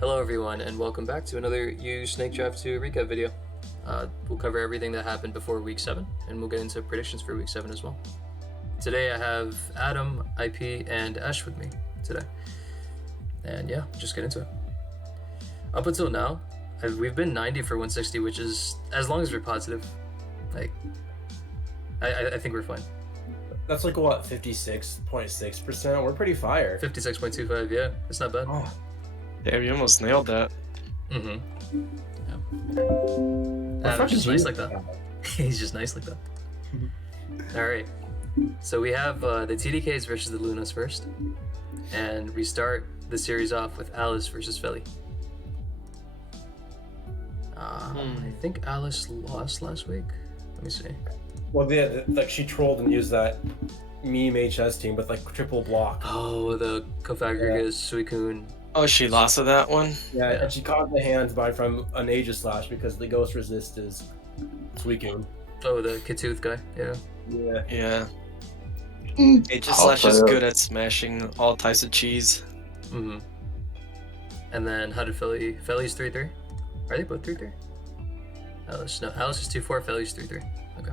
Hello everyone, and welcome back to another Use Snake Draft 2 recap video. We'll cover everything that happened before Week 7, and we'll get into predictions for Week 7 as well. Today I have Adaam, IP, and Esche with me today. And yeah, just get into it. Up until now, we've been 90 for 160, which is, as long as we're positive, like, I think we're fine. That's like what, 56.6%? We're pretty fire. 56.25, yeah, it's not bad. Oh. Damn, you almost nailed that. Yeah. Adam's just nice like that. He's just nice like that. Alright, so we have the TDKs versus the Lunas first, and we start the series off with Alice versus Feli. I think Alice lost last week. Let me see. Well, yeah, like she trolled and used that meme HS team with like triple block. Oh, the Kofagrigus, Suicune. Oh, she lost to that one? Yeah, and she caught the hands by from an Aegis Slash because the ghost resist is Suicune. Oh, the Kitooth guy, yeah. Yeah. Aegis Slash is good at smashing all types of cheese. And then how did Feli? Feli's 3-3? Are they both 3-3? Alice, no, Alice is 2-4, Feli's 3-3. Okay.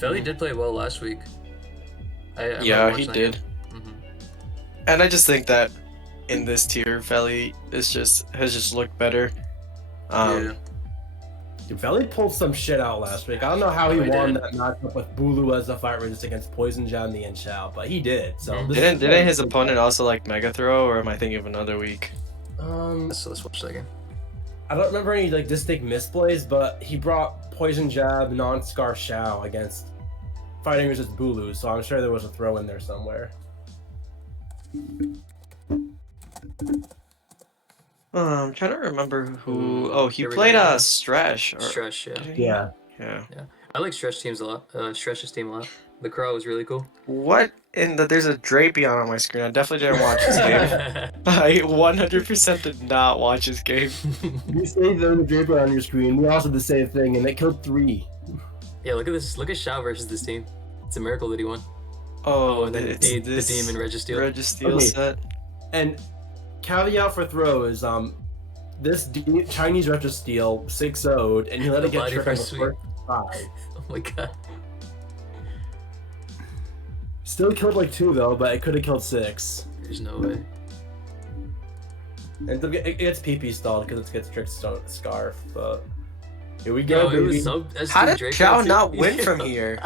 Feli did play well last week. Yeah, he did. And I just think that in this tier, Feli has just looked better. Yeah. Dude, Feli pulled some shit out last week. I don't know how he won that matchup with Bulu as a fight resist against Poison Jam the Inshao, but he did. So didn't his opponent also like Mega Throw, or am I thinking of another week? Let's watch that game. I don't remember any like distinct misplays, but he brought Poison Jab, Non-Scarf Shao against fighting resist Bulu, so I'm sure there was a throw in there somewhere. I'm trying to remember who. Oh, he played Stresh. Stresh, yeah. Yeah. I like Stresh teams a lot. Stresh's team a lot. The Crow was really cool. What in the? There's a Drapion on my screen. I definitely didn't watch this game. I 100% did not watch this game. You saved the Drapion on your screen. We also did the same thing, and it killed 3. Yeah, look at this. Look at Shao versus this team. It's a miracle that he won. Oh, and then it's the this Demon Registeel. Registeel set. And caveat for throw is this Chinese Registeel 6-0'd, and you let it get tricked on the first 5. Oh my god. Still killed like 2 though, but it could have killed 6. There's no way. And it gets PP stalled because it gets tricked Scarf, but here we go, Yo, baby. How did Shao not win from here?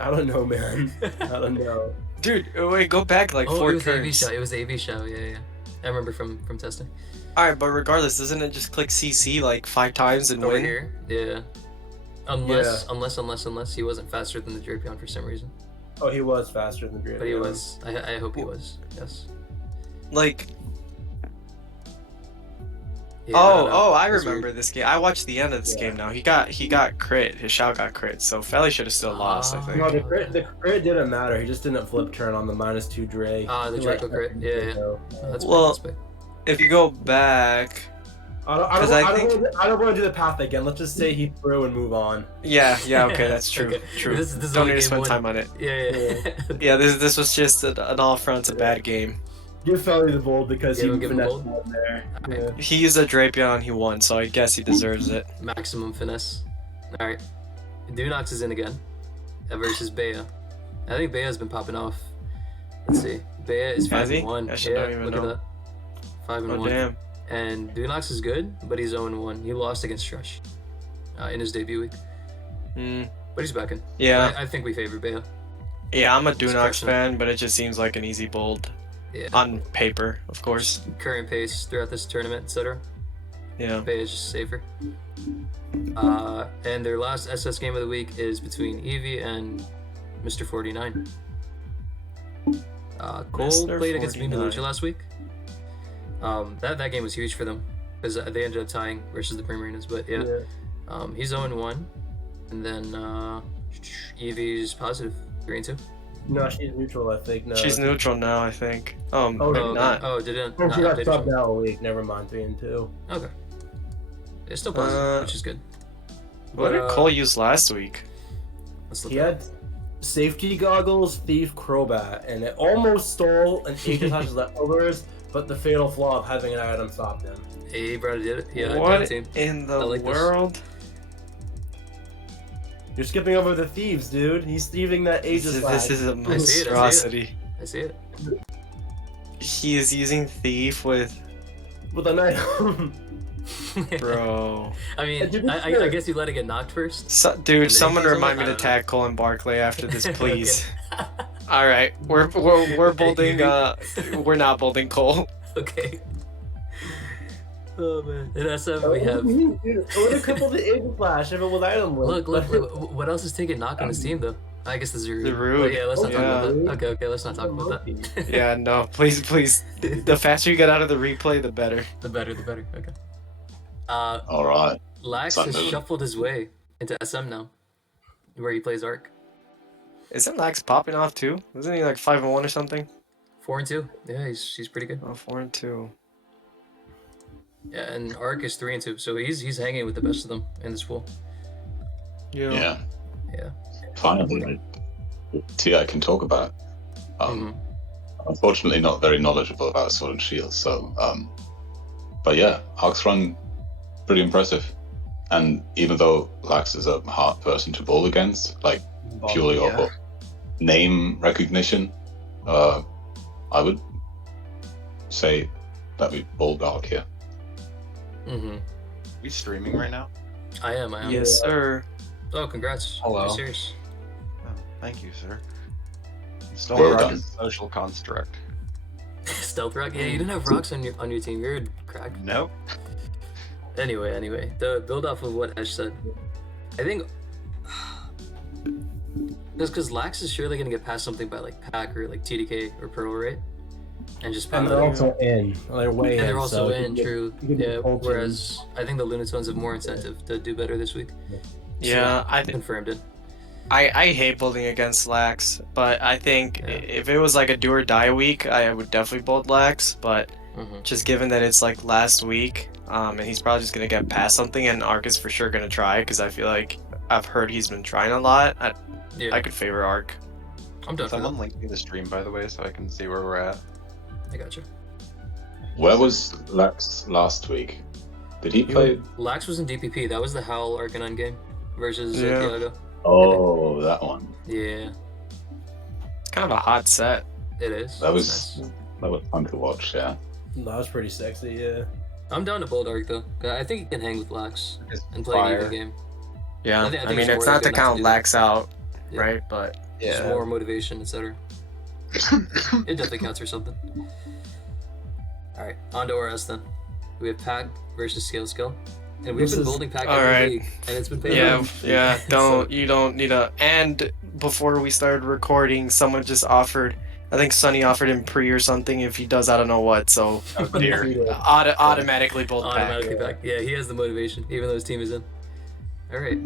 I don't know, man. I don't know. Dude, wait, go back like 4 turns. It was AV Shao, yeah. I remember from testing. Alright, but regardless, doesn't it just click CC like 5 times and Over win? here, yeah. Unless he wasn't faster than the Drapion for some reason. Oh, he was faster than Drapion. But he was. I hope he was. Yes. Like. Yeah, I remember this game. I watched the end of this game now. He got crit. His Shao got crit, so Feli should have still lost, I think. No, the crit didn't matter. He just didn't flip turn on the -2 Dre. The Draco crit. Yeah. That's well, if you go back. I don't want to do the path again. Let's just say he threw and move on. Yeah, okay, that's true. Okay. True. This don't need to spend time on it. Yeah. Yeah, this was just an all fronts a bad game. Give Feli the bold because he give him bold there. Yeah. He used a Drapion, he won, so I guess he deserves it. Maximum finesse. Alright. Dunox is in again. Versus Bea. I think Bea's been popping off. Let's see. Bea is 5-1. I should not even know. At that. 5-1. Oh, damn. And Dunox is good, but he's 0-1. He lost against Stresh in his debut week. But he's back in. Yeah. I think we favor Bea. Yeah, I'm a Dunox fan, but it just seems like an easy bold. Yeah. On paper, of course. Current pace throughout this tournament, etc. Yeah. Bea is just safer. And their last SS game of the week is between Eevee and Mr. 49. Cole played against Mimilucha last week. That game was huge for them because they ended up tying versus the Primarinas. But yeah. He's 0-1, and then Eevee's positive 3-2. No, she's neutral, I think. No, she's neutral now, I think. Maybe not. Oh, did it? Oh, she got subbed out a week. Never mind, 3-2. Okay. It's still positive, which is good. What did Cole use last week? He had safety goggles, thief, Crobat, and it almost stole an Aegis Hash's leftovers, but the fatal flaw of having an Adaam stop him. He brought it. Yeah, what team. in the like world? You're skipping over the thieves, dude. He's thieving that Aegis flag. This is a I see it, monstrosity. I see it. He is using thief with With a knife. bro. I mean, I guess you let it get knocked first. Dude, someone remind me I to don't tag Colin Barclay after this, please. Okay. All right, we're bolding. We're not bolding Cole. Okay. Oh man. In SM we have. Dude, I would have coupled the Aegis flash if it was item link. Look. What else is taking knock on his team though? I guess the Zarude. The Rude. Yeah, let's not talk Yeah. about that. Okay, let's not talk about that. Yeah, no, please. The faster you get out of the replay, the better. The better. Okay. All right. Lax has shuffled his way into SM now, where he plays Arc. Isn't Lax popping off too? Isn't he like 5-1 or something? 4-2. Yeah, he's pretty good. Oh, 4-2. Yeah, and Arc is 3-2, so he's hanging with the best of them in this pool. Yeah. Yeah. Finally, I can talk about. Unfortunately, not very knowledgeable about Sword and Shield. So, but yeah, Arc's run pretty impressive. And even though Lax is a hard person to bowl against, like purely off of name recognition, I would say that we bowled Arc here. We streaming right now? I am. Yes, sir. Oh, congrats. Hello. Are you serious? Oh, thank you, sir. Well Stealth Rock done. is a social construct. Stealth Rock? Yeah, you didn't have rocks on your team. You're crack. Nope. Anyway, to build off of what Ash said, I think because Lax is surely gonna get past something by like Pack or like TDK or Pearl, right? And just And they're also in. They're way in. and they're also so in, true. Yeah. hold Whereas I think the Lunatones have more incentive to do better this week. Yeah, So, I confirmed it. I hate building against Lax, but I think if it was like a do or die week, I would definitely bold Lax. But just given that it's like last week, and he's probably just gonna get past something, and Arc is for sure gonna try because I feel like I've heard he's been trying a lot. I could favor Arc. I'm done for that. Someone link me the stream, by the way, so I can see where we're at. I gotcha. Where was Lax last week? Did he play? Lax was in DPP. That was the Howl Arcanine game versus Yeah. Dialga. Oh, that one. Yeah, It's kind of a hot set. it is. That It's was fun to watch. Yeah. That was pretty sexy, yeah. I'm down to bold Arc though. I think he can hang with Lax It's and play an fire. even game. Yeah, I think I mean it's it's more not to good not to count do that. Lax out, Yeah. right? But Just Yeah. more motivation, etc. It definitely counts for something. Alright, on to RS then. We have Pack versus Skill. And we've This been is- building Pack all every right. week, and it's been paying yeah, off. yeah. You don't need a. And before we started recording, someone just offered. I think Sonny offered him pre or something if he does I don't know what. So Oh dear. automatically bold Pack. Automatically Pack. Yeah, he has the motivation, even though his team is in. Alright.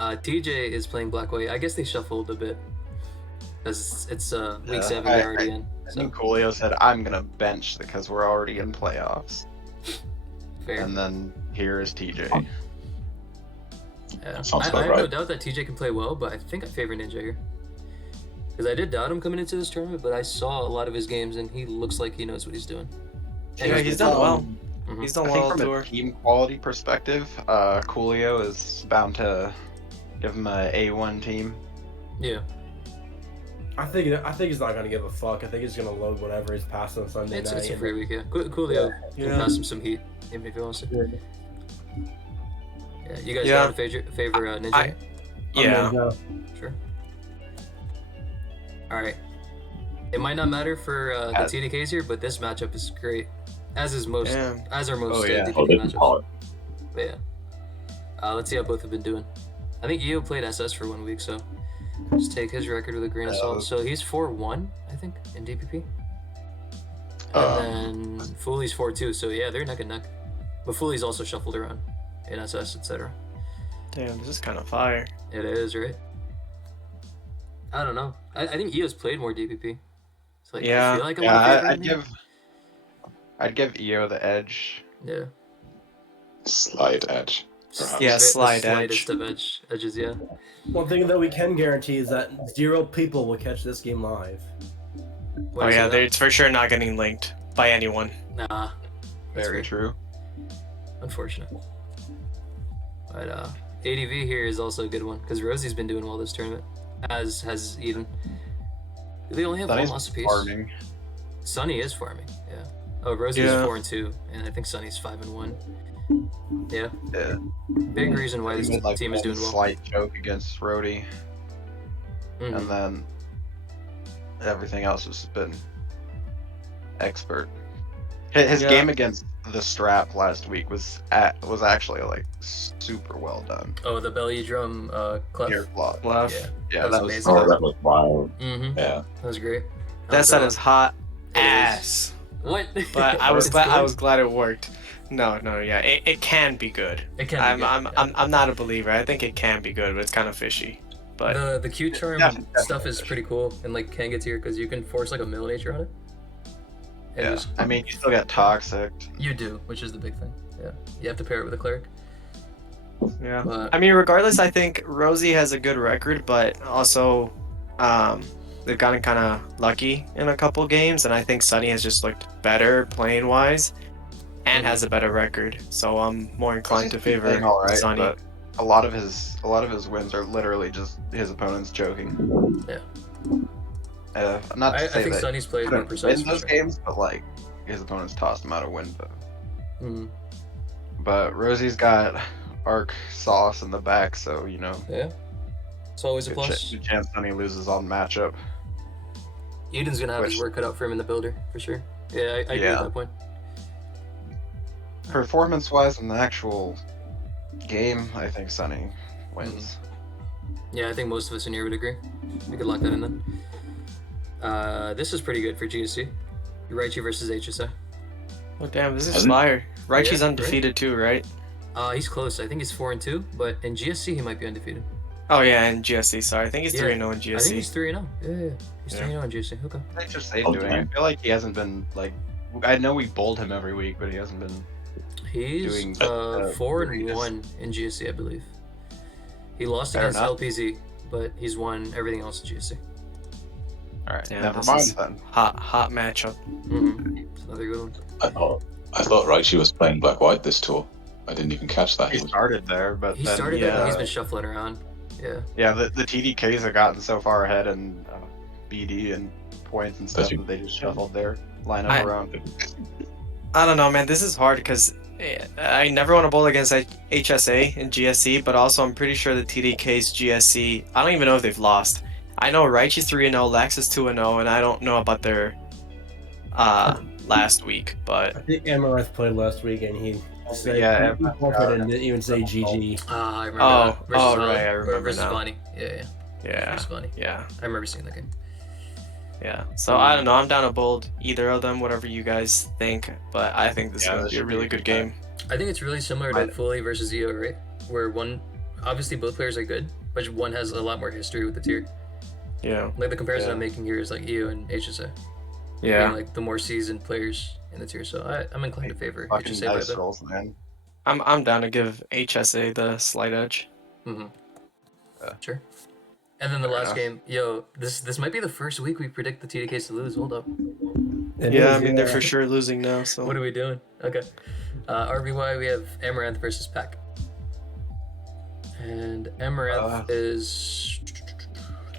TJ is playing Black White. I guess they shuffled a bit. Because it's week 7, they're already in. I So, think Coolio said, I'm gonna bench because we're already in playoffs. fair. And then here is TJ. Yeah. Sounds I about have no right. doubt that TJ can play well, but I think I favor Ninja here. Because I did doubt him coming into this tournament, but I saw a lot of his games and he looks like he knows what he's doing. And Yeah, he's done well. Mhm. He's I done think well from tour. a team quality perspective, Coolio is bound to give him a A1 team. Yeah. I think he's not gonna give a fuck. I think he's gonna load whatever he's passed on Sunday It's night. a free week, yeah. Coolio can Yeah. pass him some heat, even if he wants to. Yeah, you guys Yeah. down to favor Ninja? I- Yeah. Sure. Alright. It might not matter for the TDKs here, but this matchup is great. As is most, Yeah. as are most Oh, yeah. Oh, DPP this is matchups. hard. But yeah. Let's see how both have been doing. I think EO played SS for 1 week, so just take his record with a grain of salt. So he's 4-1, I think, in DPP. And then Fooley's 4-2, so yeah, they're neck and neck. But Fooley's also shuffled around in SS, etc. Damn, this is kind of fire. It is, right? I don't know. I think EO's played more DPP. So like, Yeah. I feel like I'm Yeah, I'd give EO the edge. Yeah. Slight edge. Perhaps. Yeah, The slight slightest edge. of edges, yeah. One thing that we can guarantee is that 0 people will catch this game live. Why Oh is yeah, it they're it's for sure not getting linked. by anyone. Nah. That's Very fair. true. Unfortunate. But ADV here is also a good one because Rosie's been doing well this tournament, as has Eden. They only have Sunny's one loss apiece. farming. Sunny is farming, yeah. Oh, Rosie's 4-2, and I think Sunny's 5-1. Yeah. Yeah. Big reason why He this made, like, team is one doing well. slight joke against Rhodey, Mhm. and then everything else has been expert. His Yeah. game against the Strap last week was actually like super well done. Oh, the belly drum clef. Ear flop. Left. Yeah, Yeah, that was that was amazing. Oh, that was wild. Mm-hmm. Yeah. That was great. That set is hot It is. ass. What? But I was It's glad. I good? was glad it worked. No, yeah, it can be good. It can. I'm be good, yeah. I'm not a believer. I think it can be good, but it's kind of fishy. But The Q charm Yeah, stuff definitely. is pretty cool and like can get to you because you can force like a mill nature on it. And Yeah, just- I mean, you still got toxic. you do, which is the big thing. Yeah, you have to pair it with a cleric. yeah, But I mean, regardless, I think Rosie has a good record, but also, they've gotten kind of lucky in a couple games, and I think Sunny has just looked better playing wise, and has a better record. So I'm more inclined to Rosie's been favor playing all right, Sunny. but a lot of his wins are literally just his opponents joking. Yeah. Not to I say think that Sunny's plays he more couldn't precise. win for those sure. games, but like his opponents tossed him out of window. Mhm. But Rosie's got arc sauce in the back, so you know, Yeah. It's always a plus. good chance Sunny loses on matchup. Eden's gonna have his Which- work cut out for him in the builder for sure. Yeah, I agree Yeah. with that point. Performance-wise in the actual game, I think Sunny wins. Yeah, I think most of us in here would agree. We could lock that in then. This is pretty good for GSC. Raichi versus HSI. Oh damn, this is Hasn't- fire. Raichi's Yeah, undefeated too, right? He's close. I think he's 4-2, but in GSC he might be undefeated. Oh yeah, and GSC. Sorry, I think he's Yeah, 3-0 in I think GSC. he's 3-0. Yeah. He's Yeah. 3-0 in GSC. Okay. Thanks for saying Okay. doing. I feel like he hasn't been like. I know we bowled him every week, but he hasn't been. He's Doing, 4-1 in GSC, I believe. He lost Fair against enough. LPZ, but he's won everything else in GSC. All right, Yeah, never this mind is- then. Hot matchup. Mm-hmm. It's another good one. I thought Raichi was playing black white this tour. I didn't even catch that. He started there, but He then, started yeah. there, but he's been shuffling around. Yeah. Yeah, the TDKs have gotten so far ahead in BD and points and stuff Especially- that they just shuffled their lineup I- around. I don't know, man. This is hard because I never want to bowl against HSA and GSC, but also I'm pretty sure the TDKs GSC. I don't even know if they've lost. I know Raichi's 3-0, Lax is 2-0, and I don't know about their last week, I but think Amaranth played last week, and he said Yeah, he forfeited and didn't even say GG. I remember Oh, that. Versus oh, Valley, right, I or remember versus now. Bonnie. Yeah. yeah, Versus Bonnie. yeah, I remember seeing that game. yeah. So I don't know. I'm down to bold either of them, whatever you guys think, but I think this Yeah, is gonna this be a should be really a good good game. I think it's really similar to Fully versus EO, right? Where one, obviously both players are good, but one has a lot more history with the tier. Yeah, Like the comparison Yeah. I'm making here is like EO and HSA. Being, yeah. like the more seasoned players in the tier, so I'm inclined to favor Fucking HSA by dice that. rolls, man. I'm down to give HSA the slight edge. Mm-hmm. Yeah. Sure. And then the Fair last enough. game, yo, this might be the first week we predict the TDKs to lose. Hold up. It Yeah, I is, mean they're for sure losing now. So What are we doing? Okay. RBY, we have Amaranth versus Pack. And Amaranth is.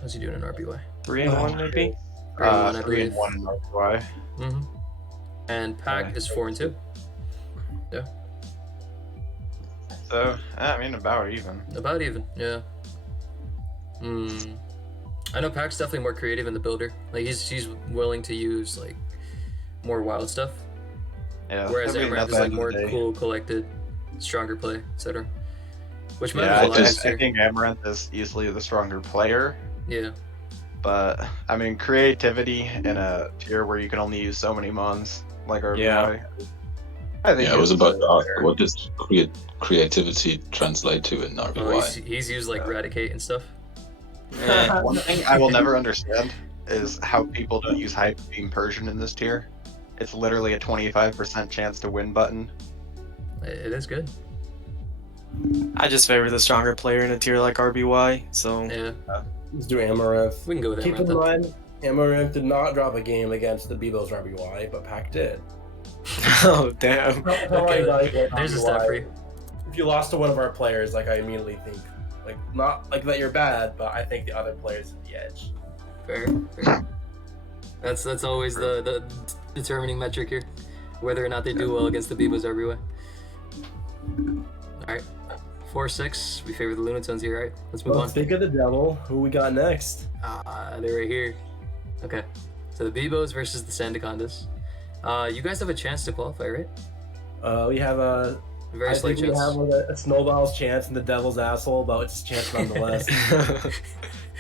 What's he doing in RBY? 3-1 maybe. 3-1, I 3-1 believe. in RPY. Mm-hmm. And Pack Okay. is 4-2. So, I mean, about even. About even, yeah. I know Pack's definitely more creative in the builder. Like he's willing to use like more wild stuff. Yeah. Whereas I mean, Amaranth at is the like end of more the day- cool, collected, stronger play, etc. Which Yeah, matters I a lot just this I year. think Amaranth is easily the stronger player, Yeah. but I mean, creativity in a tier where you can only use so many mons, like RBY. Yeah. I think Yeah, I was it's about to ask, fair. what does creativity translate to in RBY? Oh, he's used like Eradicate and stuff. One thing I will never understand is how people don't use Hype Beam Persian in this tier. It's literally a 25% chance to win button. It is good. I just favor the stronger player in a tier like RBY. So Yeah. Let's do Amaranth. We can go with Keep Amaranth. in then. mind, Amaranth did not drop a game against the Bebo's RBY, but Pac did. Oh damn. Okay, there's a stat for you. If you lost to one of our players, like I immediately think, like not like that you're bad, but I think the other players at the edge. Fair. That's always the determining metric here, whether or not they do well against the Bebo's RBY. All right, 4-6. We favor the Lunatones here, right? Let's move on. Speak of the devil, who we got next? They're right here. Okay, so the Bebos versus the Sandacondas. You guys have a chance to qualify, right? We have a very slight chance. We have like a snowball's chance and the devil's asshole, but it's a chance nonetheless.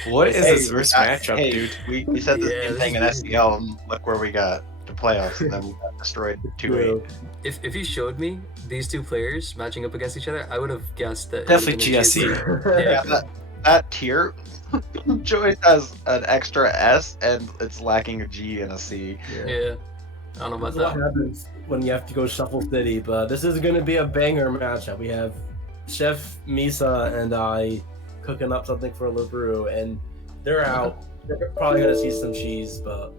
What is this first matchup, dude? We said the same thing in SEL, and look where we got the playoffs, and then we got destroyed 2-8. If you showed me these two players matching up against each other, I would have guessed that. Definitely GSE. Yeah, that tier, Joyce has an extra S, and it's lacking a G and a C. Yeah. I don't know about That's that. what happens when you have to go Shuffle City, but this is going to be a banger matchup. We have Chef Misa and I cooking up something for L.A.P.R.A.S, and they're out. They're probably going to see some cheese, but...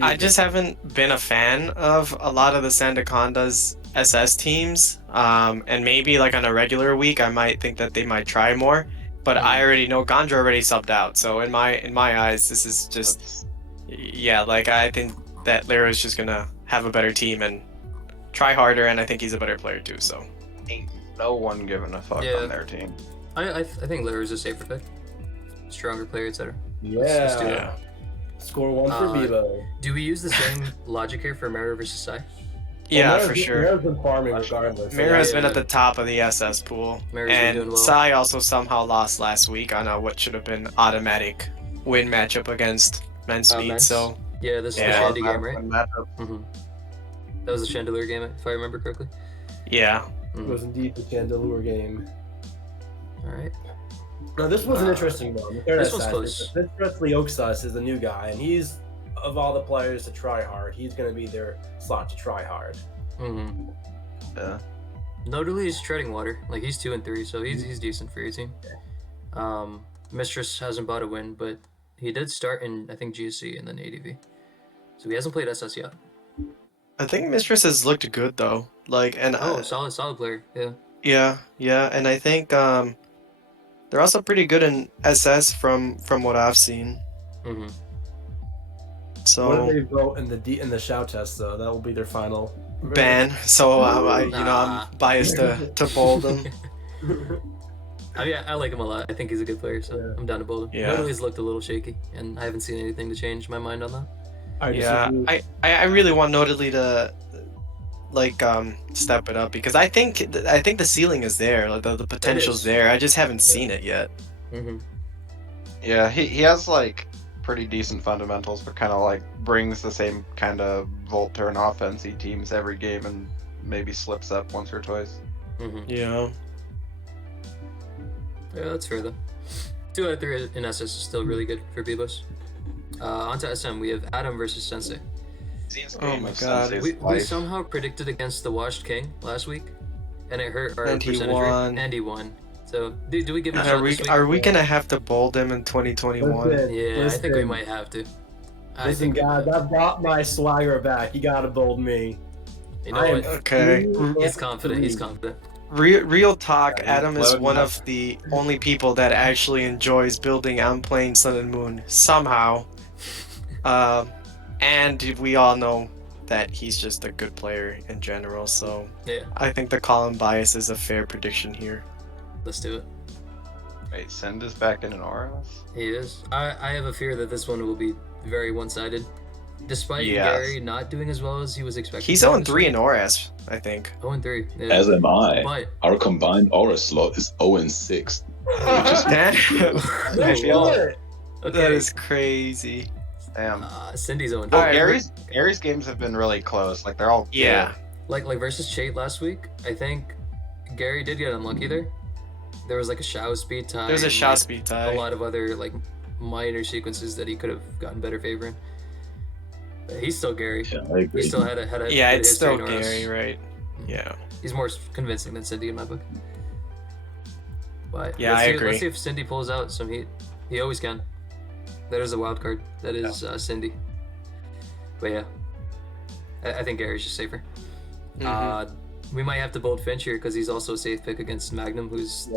I just haven't been a fan of a lot of the Sandacondas SS teams, and maybe like on a regular week, I might think that they might try more, but I already know Gandra already subbed out, so in my eyes, this is just... Yeah, like I think that Lara is just gonna have a better team and try harder, and I think he's a better player too. So Ain't no one giving a fuck on their team. I think Lara is a safer pick, stronger player, etc. Yeah. do that. Score 1 for Bebo. Do we use the same logic here for Mara versus Sai? yeah, for sure. Mara's been farming regardless. Mira's been at the top of the SS pool, Mara's been doing and well. Sai also somehow lost last week on what should have been automatic win matchup against Men's Speed. Men's. So Yeah, this is the Yeah. Shandy game, right? Matchup. Mm-hmm. That was the Chandelier game, if I remember correctly. yeah, It was indeed the Chandelure game. All right. Now, this was an interesting one. This one's close. Vince Leoxas is the new guy, and he's, of all the players to try hard, he's going to be their slot to try hard. Mm-hmm. Yeah. Notably, he's treading water. Like, he's 2-3, so he's decent for your team. Mistress hasn't bought a win, but he did start in, I think, GSC and then ADV. So he hasn't played SS yet. I think Mistress has looked good though. Like, and solid player. Yeah. yeah, and I think they're also pretty good in SS from what I've seen. Mm-hmm. So What did they vote in the shout test though? That will be their final ban. So I'm biased to bold them. I like him a lot. I think he's a good player, so I'm down to bold him. Yeah. Notably, he's looked a little shaky, and I haven't seen anything to change my mind on that. I really want Notably to like step it up because I think the ceiling is there, like the potential's there. I just haven't seen it yet. Mm-hmm. Yeah, he has like pretty decent fundamentals, but kind of like brings the same kind of volt turn offense teams every game and maybe slips up once or twice. Mm-hmm. Yeah. Yeah, that's fair though. 2 out of 3 in SS is still really good for Bebos. Onto SM, we have Adaam versus Sensei. Oh my god. We somehow predicted against the Washed King last week, and it hurt our And he percentage won. rate, and he won. So, do we give him a shot this week? Are we gonna have to bold him in 2021? Yeah, I think we might have to. Listen, guys, that brought my swagger back. You gotta bold me. You know what? Okay. He's confident. Real talk, Yeah, Adaam is one of the only people that actually enjoys building on playing Sun and Moon somehow. And we all know that he's just a good player in general, so Yeah, I think the Colin bias is a fair prediction here. let's do it. Wait, send us back in an RS? He is. I have a fear that this one will be very one-sided. Despite Yes. Gary not doing as well as he was expecting. He's 0-3 in ORAS, I think. 0-3. Yeah. As am I. But Our combined aura slot is 0-6. Damn. okay. That is crazy. Damn. Cindy's 0-3. Well, Alright, Gary's games have been really close. Like they're all Yeah. Like versus Chait last week, I think Gary did get unlucky there. There was like a Shao speed tie. There's a and, shot like, speed a tie. lot of other like minor sequences that he could have gotten better favor in. But he's still Gary. Yeah, I agree. He still had a Yeah, good it's history still in RS. Gary, right? Yeah. He's more convincing than Cindy in my book. But Yeah, I agree. Let's see if Cindy pulls out some heat. He always can. That is a wild card. That is Cindy. But yeah, I think Gary's just safer. We might have to bold Finch here because he's also a safe pick against Magnum, who's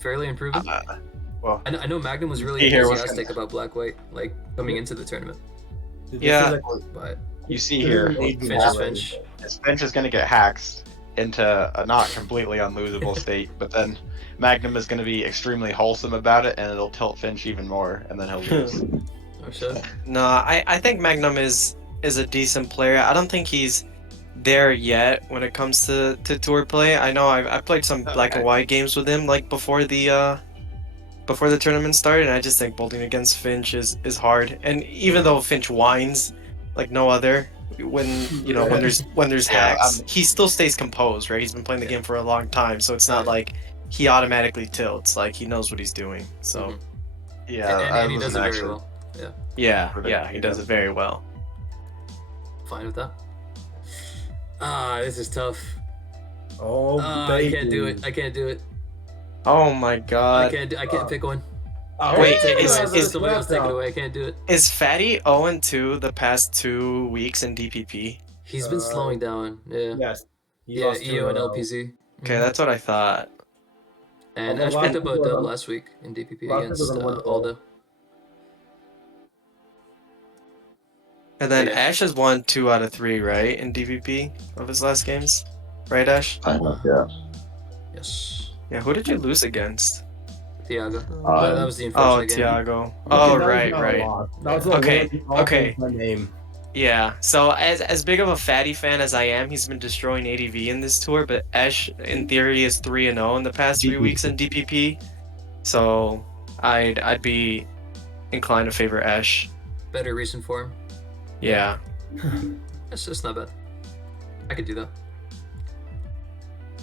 fairly improving. Well, I know Magnum was really enthusiastic about Black-White, like coming into the tournament. Yeah. But you see here, Finch is Finch. Finch is going to get hacked into a not completely unlosable state, but then Magnum is going to be extremely wholesome about it, and it'll tilt Finch even more, and then he'll lose. Oh, shit. No, I think Magnum is a decent player. I don't think he's there yet when it comes to tour play. I know I played some black and white games with him like before the tournament started, and I just think bolting against Finch is hard. And even though Finch whines like no other when when there's hacks, he still stays composed, right? He's been playing the game for a long time, so it's not like he automatically tilts. Like he knows what he's doing. So Yeah, and he does it very well. yeah, he does it very well. Fine with that. This is tough. Oh, I can't do it. I can't do it. Oh my god. I can't pick one. Wait, is somebody else take it away? I can't do it. Is Fatty 0-2 the past 2 weeks in DPP? He's been slowing down. Yeah. Yes. Yeah, EO and LPZ. Okay, that's what I thought. And Although Ash picked up a last dub year- last week in DPP last year against was a 1-0. Aldo. And then Yeah. Ash has won 2 out of 3, right, in DPP of his last games? Right, Ash? Yeah. Yes. Yeah, who did you lose against? Thiago. That was the Oh, unfortunate game. Thiago. Oh, right. That was Okay. My name. Yeah, so as big of a Fatty fan as I am, he's been destroying ADV in this tour, but Ash, in theory, is 3-0 in the past 3 weeks in DPP. So I'd be inclined to favor Ash. Better recent form. Yeah. That's not bad. I could do that.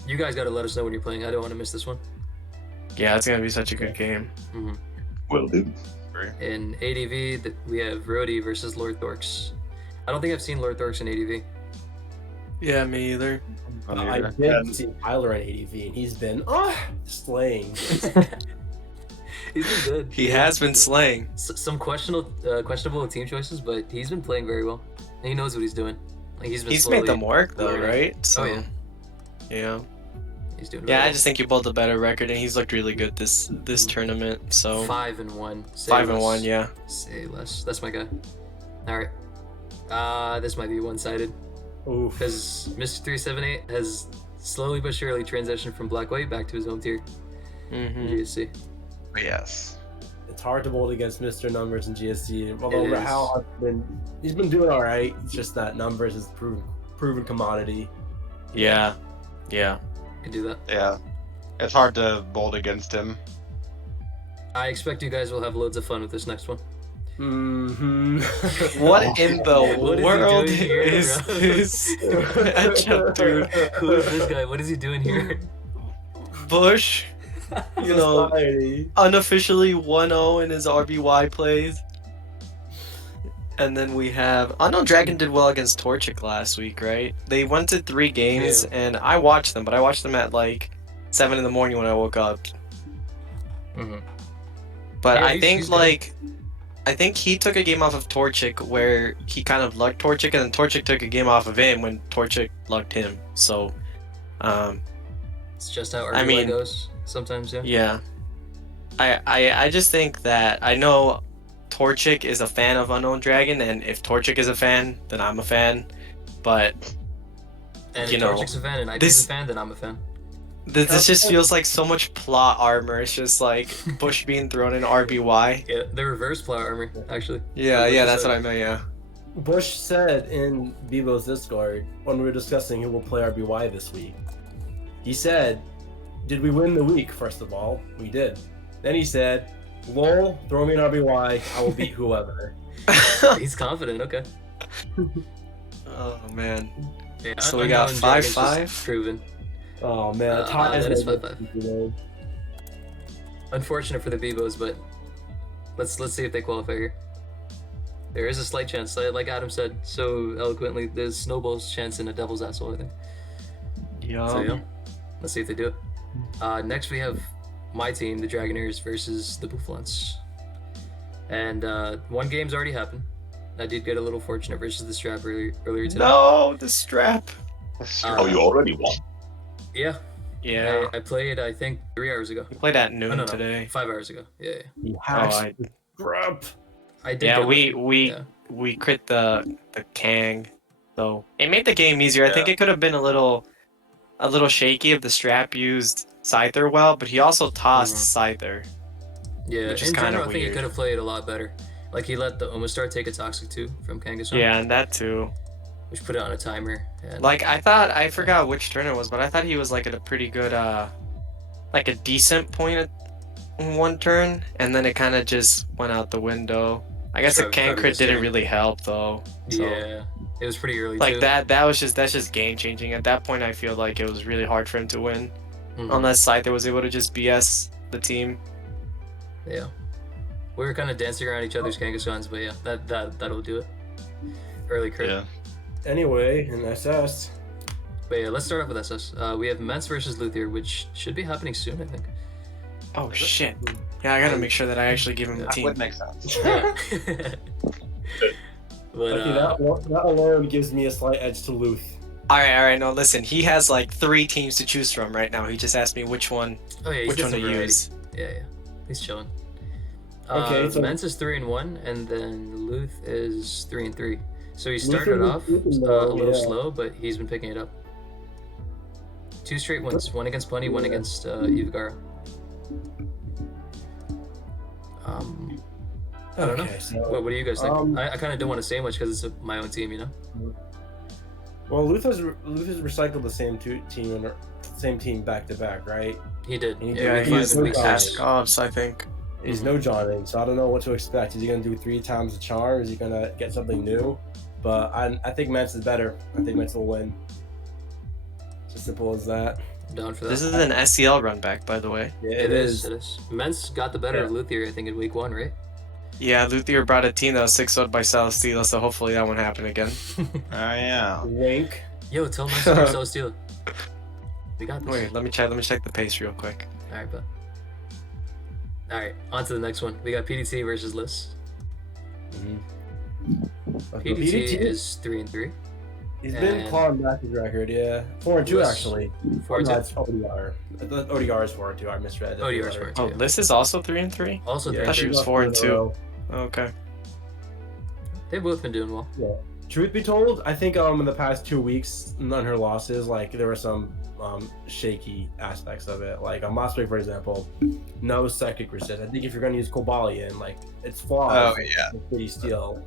You guys gotta let us know when you're playing. I don't want to miss this one. Yeah, it's gonna be such a good game. Will do. In ADV, we have Rody versus Lord Thorx. I don't think I've seen Lord Thorx in ADV. Yeah, me either. I did see Tyler in ADV, and he's been slaying. He's been good. He has been slaying. Some questionable team choices, but he's been playing very well. And he knows what he's doing. Like he's Made slowly them work though, learning. right? So, yeah. Yeah. He's doing. Yeah, very I just think you built a better record, and he's looked really good this tournament. So well. 5-1. 5-1, yeah. Say less. That's my guy. All right. This might be one-sided Oof. because Mr. 378 has slowly but surely transitioned from Black-White back to his home tier. Mm-hmm. GSC. Yes. It's hard to bolt against Mr. Numbers and GSC. Although It is. how he's been doing all right. It's just that Numbers is proven commodity. Yeah. Yeah. Can do that. Yeah. It's hard to bolt against him. I expect you guys will have loads of fun with this next one. What in the What is he world doing here, is bro? this matchup, dude? Who is this guy? What is he doing here? Bush, you know, unofficially 1-0 in his RBY plays. And then we have Unknown Dragon did well against Torchic last week, right? They went to 3 games, and I watched them, but I watched them at like 7 in the morning when I woke up. But Yeah, I think he's like I think he took a game off of Torchic where he kind of lucked Torchic, and then Torchic took a game off of him when Torchic lucked him. So, It's just how I RBY mean- goes sometimes, yeah. yeah. I just think that I know Torchic is a fan of Unknown Dragon, and if Torchic is a fan, then I'm a fan. But And you if know, Torchic's a fan and IP's this- a fan, then I'm a fan. this just feels like so much plot armor. It's just like Bush being thrown in RBY. Yeah, the reverse plot armor, actually. Yeah, Bush that's said. what I meant, yeah. Bush said in Bebo's Discord when we were discussing who will play RBY this week. He said, "Did we win the week? First of all, we did." Then he said, "Lol, throw me an RBY. I will beat whoever." He's confident, okay. Oh, man. Yeah, So we got Unknown Dragon's 5-5? just proven. Oh man, that is like 5-5. Unfortunate for the Bebos, but let's see if they qualify here. There is a slight chance, like Adam said so eloquently. There's snowball's chance in a devil's asshole, I think. So yeah, let's see if they do it. Next we have my team, the Dragonairs versus the Bouffalants. And one game's already happened. I did get a little fortunate versus the strap earlier today. No, the strap. Oh, you already won. Yeah. Yeah. I played, I think, 3 hours ago. We played at noon No, today. 5 hours ago. Yeah. You Oh, hacked the crap. I did. Yeah, get we lucky. Yeah. we crit the Kang, so it made the game easier. I think it could have been a little shaky if the strap used Scyther well, but he also tossed Scyther. Yeah, Which is in kinda general, I think he weird. could have played a lot better. Like, he let the Omastar take a Toxic 2 from Kangaskhan. Yeah, and that too. Which put it on a timer. And Like, I forgot which turn it was, but I thought he was like at a pretty good, like a decent point at one turn, and then it kind of just went out the window. I guess the Kang crit didn't really help though. So. Yeah, it was pretty early Like too. that's just game changing. At that point, I feel like it was really hard for him to win, unless Scyther was able to just BS the team. Yeah, we were kind of dancing around each other's Kangaskhan's, but yeah, that'll do it. Early crit. Yeah. Anyway, in SS. But yeah, let's start off with SS. We have Mence versus Luthier, which should be happening soon, I think. Oh shit! Yeah, I gotta make sure that I actually give him the That team. would make sense. Yeah. But Okay, that alone gives me a slight edge to Luth. All right. No, listen. He has like 3 teams to choose from right now. He just asked me which one he's to got some variety. use. Yeah, he's chilling. Okay, so Mence is 3-1, and then Luth is 3-3. So he started Luther off was a little yeah. slow, but he's been picking it up. 2 straight wins, one against Punny, one against Ivagara. I don't know. Okay, so, What do you guys think? um, I kind of don't want to say much because it's my own team, you know. well, Luther's recycled the same team back to back, right? He did. Yeah, Yeah, week 5 he's and week 6. Ascovs, I think. He's no Johnny, so I don't know what to expect. Is he gonna do 3 times the charm? Is he gonna get something new? But I think Mence is better. I think Mence will win. It's as simple as that. I'm down for that. This is an SEL run back, by the way. Yeah, It is. Mence got the better of Luthier, I think, in week 1, right? Yeah, Luthier brought a team that was 6-0 by Celesteela, so hopefully that won't happen again. Oh yeah. Wink. Yo, tell Mence to so steal. We got this. Wait, let me check the pace real quick. Alright, bud. Alright, on to the next one. We got PDT versus Liss. PDT is 3-3. He's been and- clawing back his record, yeah. 4-2 Liss, actually. 4-2. No, it's ODR. The ODR is 4-2. I misread. ODR is 4-2. Oh, Yeah. this is also 3-3? Also Yeah, 3-3. she was she's 4-2. in a row. Okay. They've both been doing well. Yeah. Truth be told, I think in the past 2 weeks, on her losses, like there were some shaky aspects of it. Like on last week, for example, no psychic resist. I think if you're going to use Cobalion, like it's flawed. Oh yeah. It's pretty steal.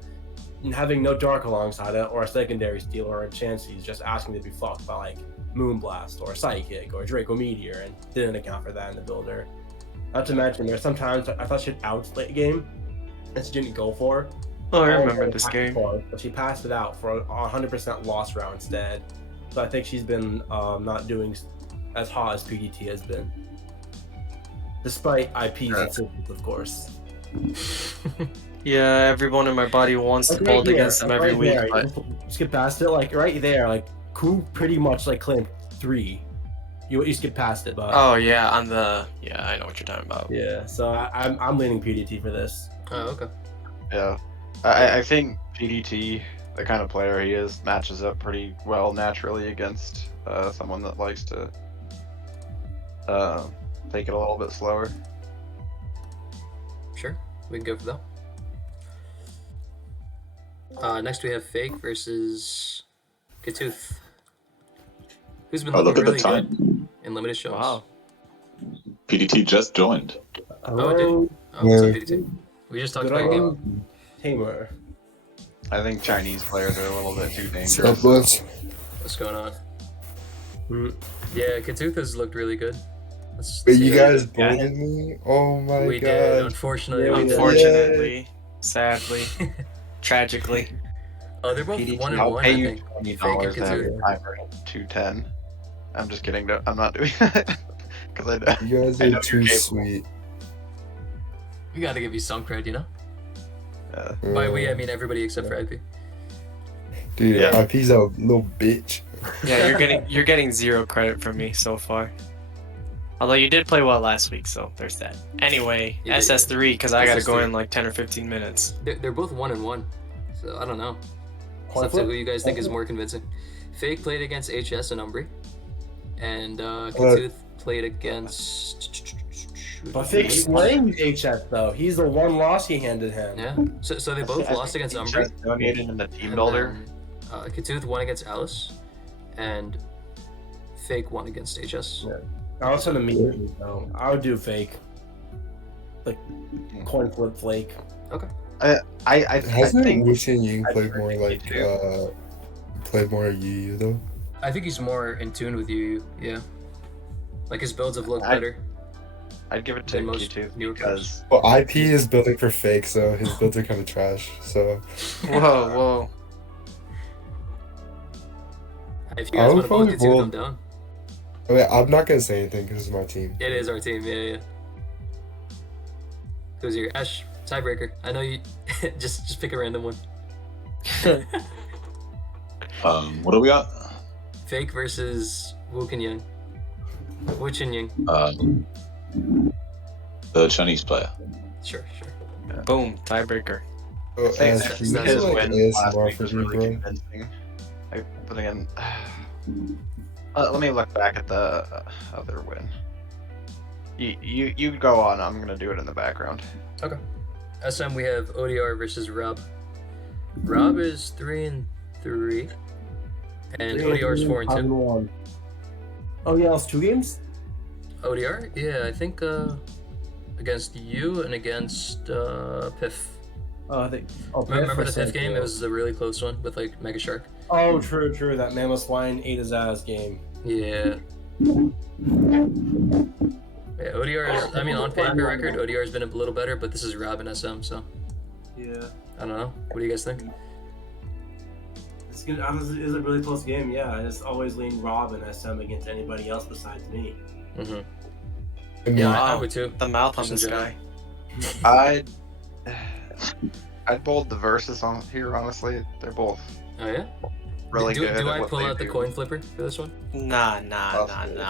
And having no dark alongside it, or a secondary steal, or a Chansey's just asking to be fucked by like Moonblast or Psychic or Draco Meteor, and didn't account for that in the builder. Not to mention, there's sometimes I thought she'd out late game, and she didn't go for. Oh, I remember this game. But she passed it out for a 100% loss round instead. So I think she's been not doing as hot as PDT has been, despite IPs and systems, of course. Yeah, everyone in my body wants to build against them every week, there, but skip past it, like right there, like Ku pretty much like claimed 3. You skip past it, but oh yeah, on the I know what you're talking about. yeah. So I'm leaning PDT for this. Oh, okay. Yeah. I think PDT, the kind of player he is, matches up pretty well naturally against someone that likes to take it a little bit slower. Sure, we can go for that. Next we have Fake versus Katooth. Who's been Oh, look looking at really the good time. in limited shows. Wow. PDT just joined. Oh, did he? Oh, what's up, Yeah. PDT? We just talked about a game. Dragon Tamer. I think Chinese players are a little bit too dangerous. Surplus. What's going on? Mm. Yeah, Katooth has looked really good. Let's But see you that. guys bullied me? Oh my We did, god. unfortunately. Yeah, we did. Unfortunately, sadly, tragically. Oh, they're both PDT, 1-1, I'll I pay you think. $20 Fake and to have your Katooth. timer at 210. I'm just kidding. No, I'm not doing that because I. You guys I know are you're too capable. sweet. We gotta give you some cred, you know? Uh, By we, I mean everybody except for IP. Dude, Yeah. IP's a little bitch. Yeah, you're getting 0 credit from me so far. Although you did play well last week, so there's that. Anyway, You did, SS3, because I gotta go SS3. in like 10 or 15 minutes. They're both 1-1, so I don't know. It's Coin up to flip? who you guys think is more convincing. Fake played against HS and Umbri, and Katooth played against. But Fake slaying HS though. He's the one loss he handed him. Yeah. So they both lost against Umbri. Just donated in the team and builder. then, Katooth won against Alice, and Fake won against HS. Yeah. Alice in immediately, so I would do Fake. Like coin flip Flake. I Hasn't think Wu Ying I played more agree like too. played more Yu though? I think he's more in tune with you. Yeah. Like his builds have looked I- better. I'd give it to than most Q2 newer because Well, IP is building for Fake, so his builds are kind of trash. So Whoa. If you I guys would want to vote probably Katooth, vote- I'm down. I mean, I'm not gonna say anything because it's my team. It is our team. Yeah. Who's your Ash tiebreaker? I know you. just pick a random one. What are we at? Fake versus Wu Qingyang. Wu Qingyang. The Chinese player. Sure. Boom, tiebreaker. Oh, Thanks, Ash, that's- can you that's do, his like, win last ASMR week for was me, really bro? convincing. But again, let me look back at the other win. You go on. I'm gonna do it in the background. SM we have ODR versus Rob. Rob is 3-3, and ODR is 4-2. 5-1. Oh yeah, it's 2 games? ODR? Yeah, I think against you and against Piff. Oh, I think. Oh, Remember the Piff Piff game? It was a really close one with like Mega Shark. Oh, true. That man was flying ate his ass game. Yeah. Yeah, ODR is, I mean, on paper record, ODR has been a little better, but this is Rob and SM, so Yeah. I don't know. What do you guys think? It's good. Honestly, it's a really close game. Yeah, I just always lean Rob and SM against anybody else besides me. Mm-hmm. I mean, Yeah, I Wow. would too. The mouth on Just this enjoy guy. I'd bold the verses on here. Honestly, they're both Oh yeah. really do good. do at I what pull they out the do. coin flipper for this one? Nah.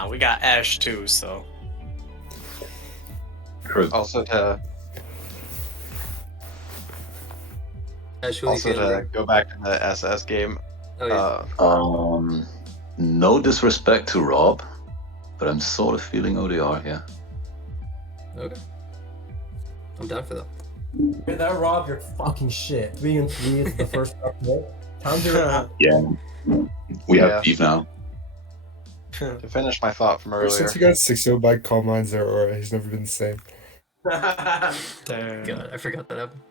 We got Ash too, so. Also to Ash, who are you also feeling, to go back to the SS game. bro? Oh yeah. No disrespect to Rob, but I'm sort of feeling ODR here. Okay. I'm down for that. Hey, that Rob, you're fucking shit. 3-3 is the first update. Time to Yeah. We Yeah. have beef now. To finish my thought from earlier. since he got 6-0 by Calm Minds there, or he's never been the same. Damn. God, I forgot that happened.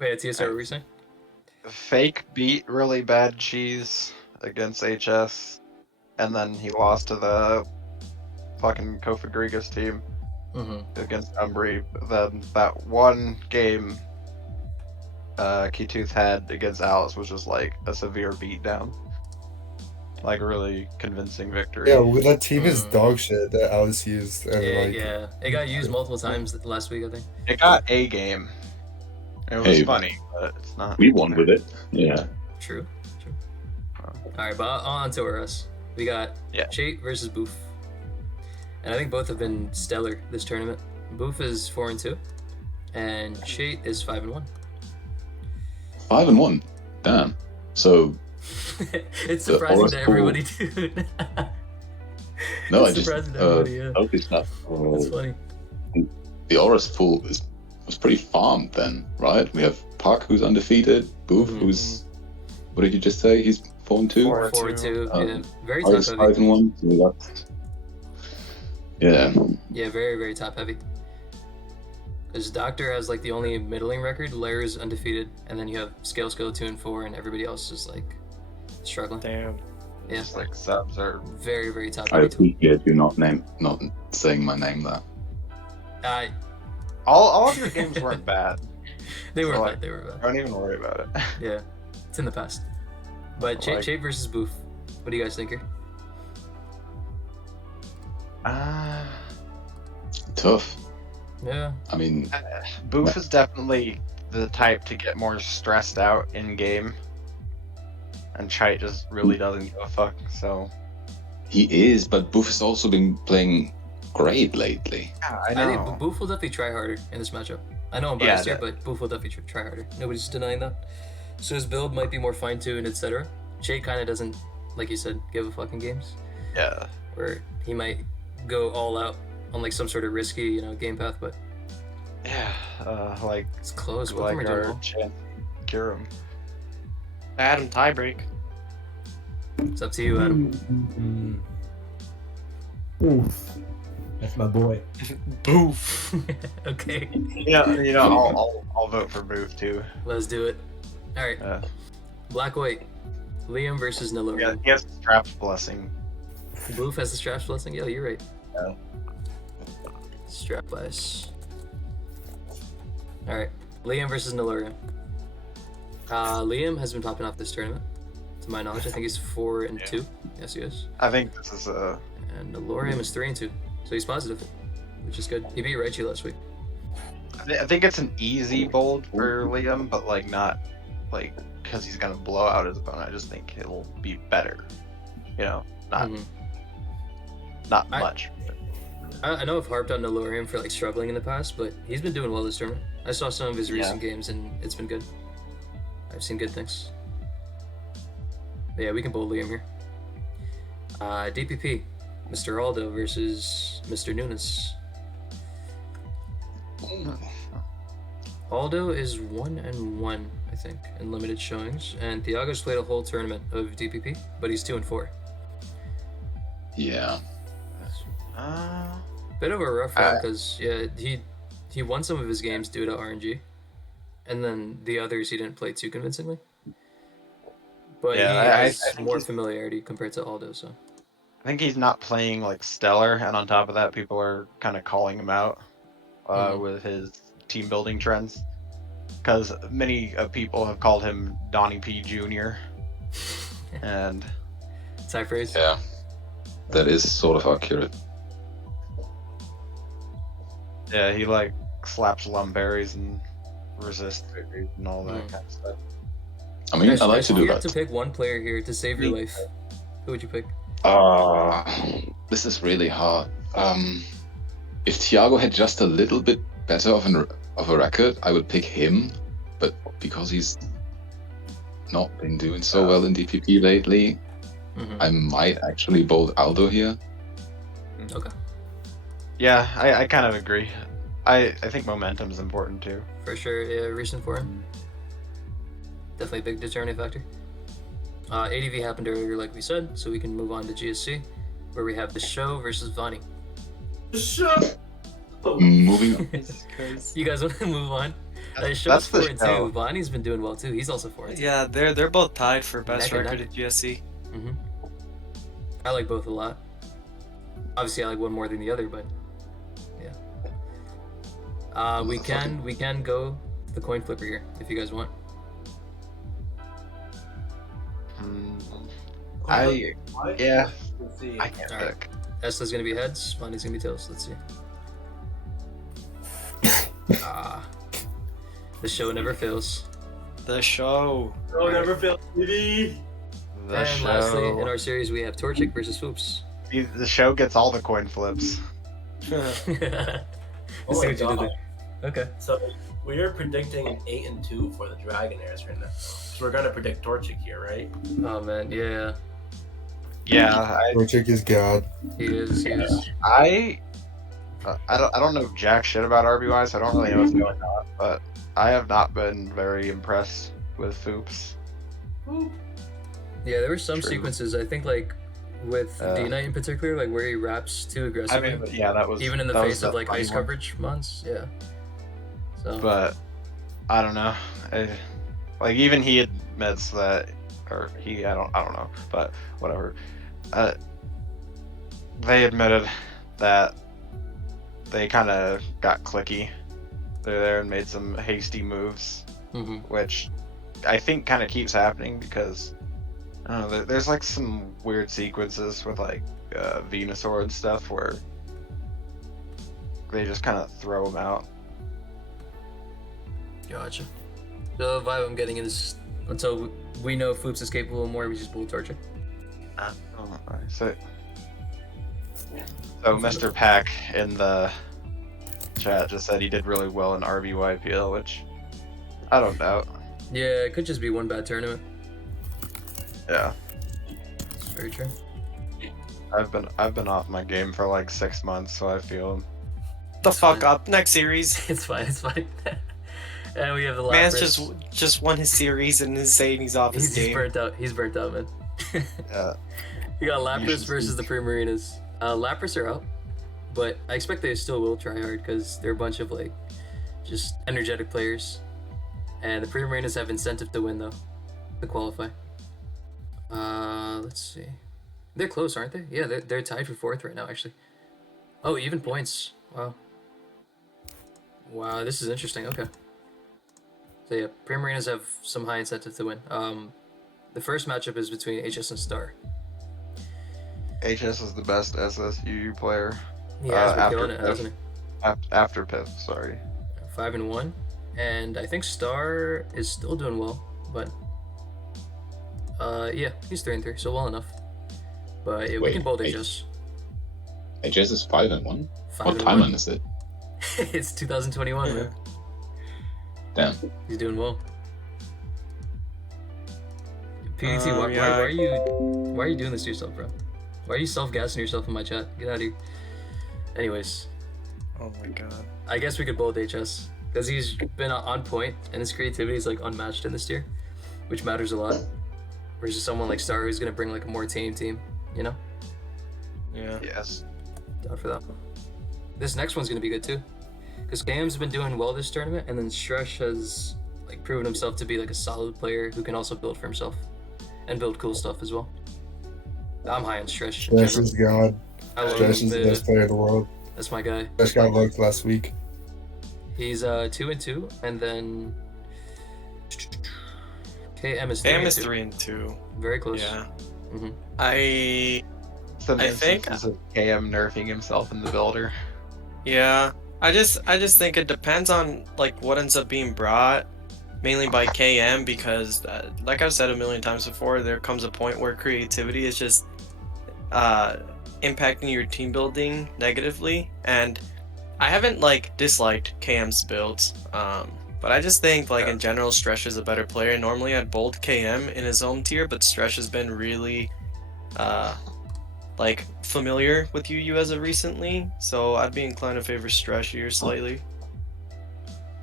Wait, TSR, what were you saying? Fake beat really bad cheese against HS, and then he lost to the fucking Kofagrigas team Mm-hmm. against Umbri. Then that one game Keytooth had against Alice was just like a severe beatdown. Like a really convincing victory. Yeah, well, that team is Mm. dog shit that Alice used, and Yeah. It got used multiple times last week, I think. It got a game. It was Hey. funny, but it's not. We won with it. Yeah. True. Alright, but on to us. We got Yeah. Chait versus Boof. And I think both have been stellar this tournament. Boof is 4-2, and Chait is 5-1. 5-1. Damn. So It's The surprising Horus to pool. everybody, dude. no, It's I just surprising to everybody, yeah. noticed that. That's funny. The Horus pool was pretty farmed then, right? We have Puck, who's undefeated. Boof, Mhm. who's what did you just say? He's 4-2. 4-2, Um, yeah. Very Oh, top he's heavy. 5-1. So we got... Yeah. Yeah, very, very top heavy. Because Doctor has like the only middling record, L.A.P.R.A.S is undefeated, and then you have Scale 2-4, and everybody else is like struggling. Damn. Yeah, Just like subs are. very, very top I heavy. appreciate you not saying my name there. All of your games weren't bad. They were So, bad, like, they were bad. Don't even worry about it. Yeah, it's in the past. But Like- Chait versus Boof. What do you guys think here? Tough. Yeah. I mean, Boof is definitely the type to get more stressed out in game, and Chite just really doesn't give a fuck. So He is, but Boof has also been playing great lately. Yeah, I think Boof will definitely try harder in this matchup. I know I'm biased here, but Boof will definitely try harder. Nobody's denying that. So his build might be more fine-tuned, etc. Jay kind of doesn't, like you said, give a fucking games. Yeah. Where he might go all out on like some sort of risky, game path, but Yeah. Like it's close. Both of them are doing well. chance cure him. Adam tiebreak. It's up to you, Adam. Oof. That's my boy. Boof. Okay. I'll vote for Booth too. Let's do it. All right. Black white. Liam versus Nilorian. Yeah, he has Strap's blessing. Boof has the Straps blessing. Yeah, you're right. Yeah. Strap bless. All right. Liam versus Nilorian. Liam has been popping off this tournament. To my knowledge, I think he's 4-2. Yes, he is. I think this is And Nilorian is 3-2, so he's positive, which is good. He beat Raichi last week. I think it's an easy bold for Liam, but like not like because he's gonna blow out his opponent. I just think it'll be better. Not not much. I know I've harped on Nilorian for like struggling in the past, but he's been doing well this tournament. I saw some of his recent games and it's been good. I've seen good things. But yeah, we can bold Liam here. DPP, Mr. Aldo versus Mr. Nunes. Aldo is 1-1, I think, in limited showings, and Thiago's played a whole tournament of DPP, but he's 2-4. Yeah. Bit of a rough round because he won some of his games due to RNG, and then the others he didn't play too convincingly. But he has more familiarity compared to Aldo, so. I think he's not playing like stellar, and on top of that, people are kind of calling him out with his team building trends, because many people have called him Donnie P Jr. and Cypher's. Yeah, that is sort of accurate. Yeah, he like slaps lumberries and resists and all that kind of stuff. I mean, I like to do you that. have to pick one player here to save your life. Who would you pick? This is really hard. If Thiago had just a little bit better of a record, I would pick him. But because he's not been doing so well in DPP lately, I might actually bold Aldo here. Okay. Yeah, I kind of agree. I think momentum is important too. For sure, yeah, recent for him. Definitely a big determining factor. ADV happened earlier, like we said, so we can move on to GSC, where we have the show versus Vani. The show. Moving on. You guys want to move on? Show's That's the 4-2. show. Vani's been doing well too. He's also 4-2. Yeah, they're both tied for best Neck and record neck. at GSC. I like both a lot. Obviously, I like one more than the other, but yeah. We can go to the coin flipper here if you guys want. Yeah, Let's see. I can't Alright. pick. Esta's gonna be heads. Vani's gonna be tails. Let's see. The show never fails. The show. Oh, never fail, TV. The And show. lastly, in our series, we have Torchic versus Swoops. The show gets all the coin flips. Let's see my what you did God. there. Okay. So we are predicting 8-2 for the Dragonairs right now. So we're gonna predict Torchic here, right? Oh man, yeah, Yeah, Torchic is God. he is. I don't know jack shit about RBY, so I don't really know what's going on. But I have not been very impressed with Foops. Yeah, there were some True. sequences. I think like with D-Knight in particular, like where he raps too I aggressively. mean, yeah, that was even in the that face was of the like funny ice one. coverage months. Yeah. So. But I don't know. Like even he admits that, or I don't know, but whatever. They admitted that they kind of got clicky. They're there and made some hasty moves, which I think kind of keeps happening because I don't know. There's like some weird sequences with like Venusaur and stuff where they just kind of throw them out. Gotcha. So the vibe I'm getting is until we know Foops is capable of more, we just pull Torchic. So So Mr. Pack in the chat just said he did really well in RBYPL, which I don't doubt. Yeah, it could just be one bad tournament. Yeah, It's very true. I've been off my game for like 6 months, so I feel The It's fuck fine. up. Next series. It's fine. It's fine. And we have the Man's Lapras. just won his series and is saying he's off his He's game. burnt out. He's burnt out, man. yeah. You got You Lapras should versus the speak. Primarinas. Lapras are out, but I expect they still will try hard because they're a bunch of like just energetic players, and the Primarinas have incentive to win though, to qualify. Let's see. They're close, aren't they? Yeah, they're tied for 4th right now, actually. Oh, even points. Wow. Wow, this is interesting. Okay. So yeah, Primarinas have some high incentive to win. The first matchup is between HS and Star. HS is the best SSU player. Yeah, he's been after killing it, Piff. hasn't he? After Piff, sorry. 5-1, and I think Star is still doing well, but yeah, he's 3-3, so well enough. But yeah, we Wait, can bold hey. HS. HS is 5-1. 5 What and timeline 1. is it? It's 2021, man. Damn. He's doing well. PDT, why Yeah. are you doing this to yourself, bro? Why are you self-gassing yourself in my chat? Get out of here. Anyways, Oh my god. I guess we could bold HS because he's been on point and his creativity is like unmatched in this tier, which matters a lot. Versus someone like Star who's gonna bring like a more tame team, you know? Yeah. Yes. Down for that. This next one's gonna be good too, because Cam's been doing well this tournament, and then Stresh has like proven himself to be like a solid player who can also build for himself and build cool stuff as well. I'm high on Stresh. in Stresh general. is God. I love Stresh him. is the best player in the world. That's my guy. Stresh got looked last week. He's 2-2, and then KM is 3-2. Sam is 3-2. Very close. Yeah. Mm-hmm. Some I think- instances of KM nerfing himself in the builder. Yeah. I just think it depends on like what ends up being brought, mainly by KM, because like I've said a million times before, there comes a point where creativity is just impacting your team building negatively, and I haven't like disliked KM's builds, but I just think like in general Stresh is a better player. Normally I'd bold KM in his own tier, but Stresh has been really like familiar with UU as of recently, so I'd be inclined to favor Stresh here slightly.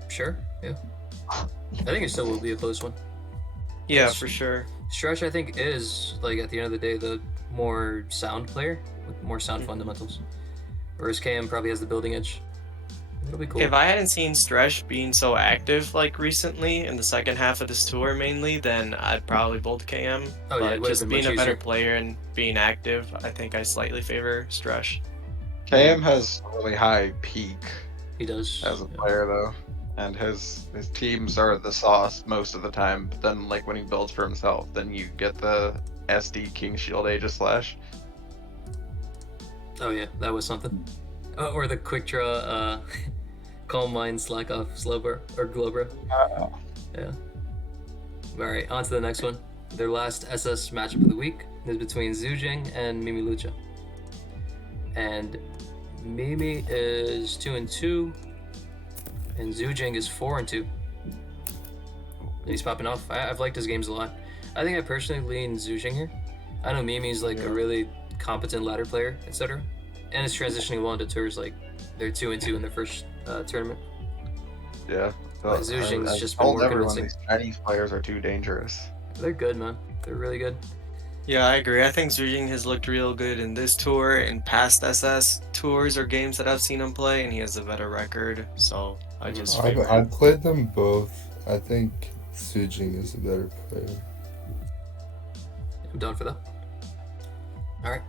Sure. Yeah. I think it still will be a close one. Yeah, Yes. for sure. Stresh, I think, is like at the end of the day the more sound player with more sound Mhm. fundamentals, whereas KM probably has the building edge. It'll be cool. If I hadn't seen Stresh being so active like recently in the second half of this tour mainly, then I'd probably bold KM. Oh, yeah, it But would've just been being much a better easier. player and being active, I think I slightly favor Stresh. KM has a really high peak He does. as a yeah. player though, and his teams are the sauce most of the time. But then like when he builds for himself, then you get the SD King Shield Aegis Slash. Oh yeah, that was something. Or the quick draw, calm mind, slack off, slowbro or glowbro. Yeah. All right, on to the next one. Their last SS matchup of the week is between Zujing and Mimi Lucha. And Mimi is 2-2, and Zujing is 4-2. And he's popping off. I've liked his games a lot. I think I personally lean Zujing here. I know Mimi's like a really competent ladder player, etc. And it's transitioning well into tours. Like they're 2-2 in their first tournament. Yeah. But Zujing's I just been told more everyone convincing. these Chinese players are too dangerous. They're good, man. They're really good. Yeah, I agree. I think Zujing has looked real good in this tour and past SS tours or games that I've seen him play, and he has a better record. So I just favor him. I've played them both. I think Sujing is a better player. I'm down for that. All right.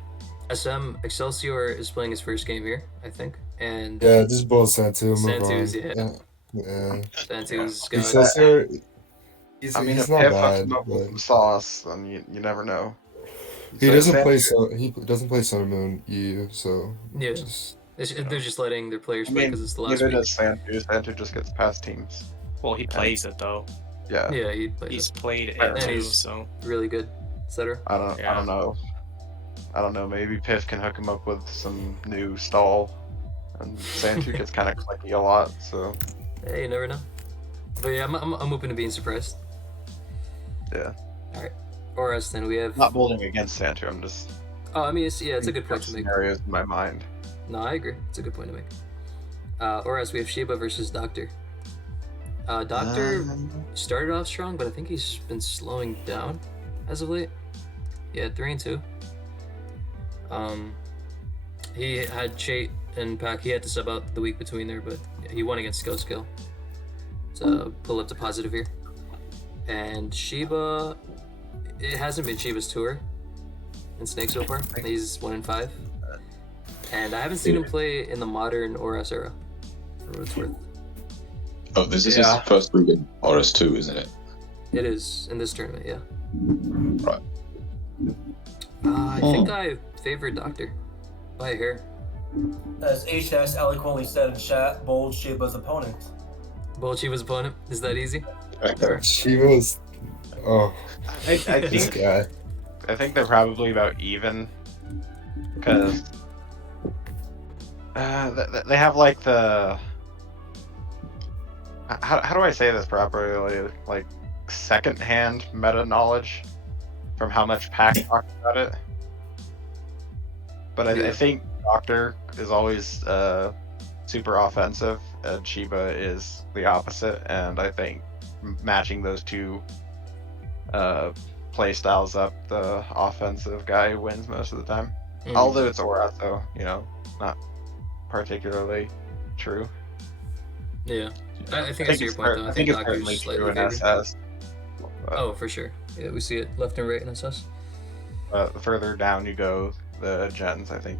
SM Excelsior is playing his first game here, I think, and Yeah, just both Santu. Move Santu's, on. Yeah. Santu's got Excelsior, he's I mean, he's if not Piff hooks bad, him up with but some sauce, then you never know. he So doesn't Sam- play he doesn't play Sun Moon EU, so yeah. just They're just letting their players I play mean, because it's the last neither week. does Santu. Santu just gets past teams. Well, he plays it though. Yeah. Yeah, he plays He's it. played it And too, he's- so Really good, etc. I don't Yeah. know. I don't know, maybe Piff can hook him up with some new stall. And Santu gets kind of clicky a lot, so. Hey, you never know. But yeah, I'm open to being surprised. Yeah. Alright. Or else then we have... Not building against Santu, I'm just... Oh, I mean, it's a good point to make. Scenarios in my mind. No, I agree. It's a good point to make. Or else we have Shiba versus Doctor. Doctor started off strong, but I think he's been slowing down as of late. Yeah, 3-2. He had Chait and Pack. He had to sub out the week between there, but he won against Skill. So pull up to positive here. And Shiba, it hasn't been Shiba's tour in Snake so far. He's 1-5. And I haven't seen him play in the modern ORS era, for what it's worth. Oh, this is his first week in ORS2, isn't it? It is, in this tournament, yeah. Right. I think I favored Doctor by a hair. As HS eloquently said in chat, bold Shiba's opponent. Bold Shiba's opponent? Is that easy? She was. Oh, I this think guy. I think they're probably about even, because they have like the how do I say this properly? Like second-hand meta knowledge from how much Pack talks about it. But I think Doctor is always super offensive, and Shiba is the opposite. And I think matching those two play styles up, the offensive guy wins most of the time. Although it's Aura, so not particularly true. Yeah, I think I see your point though. I think it's Doctor's certainly slightly true in favored. SS. Oh, for sure. Yeah, we see it left and right in SS. The further down you go, the gens, I think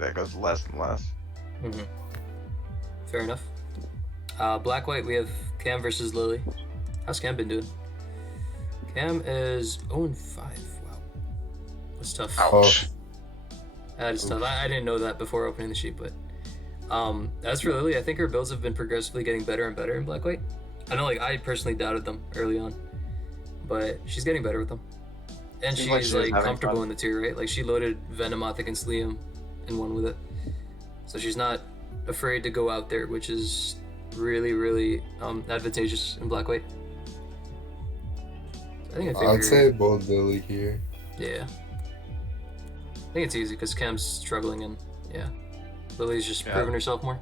that goes less and less. Mm-hmm. Fair enough. Black-white, we have Cam versus Lily. How's Cam been doing? Cam is 0-5. Wow. That's tough. Ouch. That is tough. I didn't know that before opening the sheet, but as for Lily, I think her builds have been progressively getting better and better in Black-white. I know, I personally doubted them early on, but she's getting better with them. And she's comfortable in the tier, right? She loaded Venomoth against Liam and won with it. So she's not afraid to go out there, which is really, really advantageous in Black-white. I think I'd say bold Lily here. Yeah. I think it's easy because Cam's struggling and Lily's just proving herself more.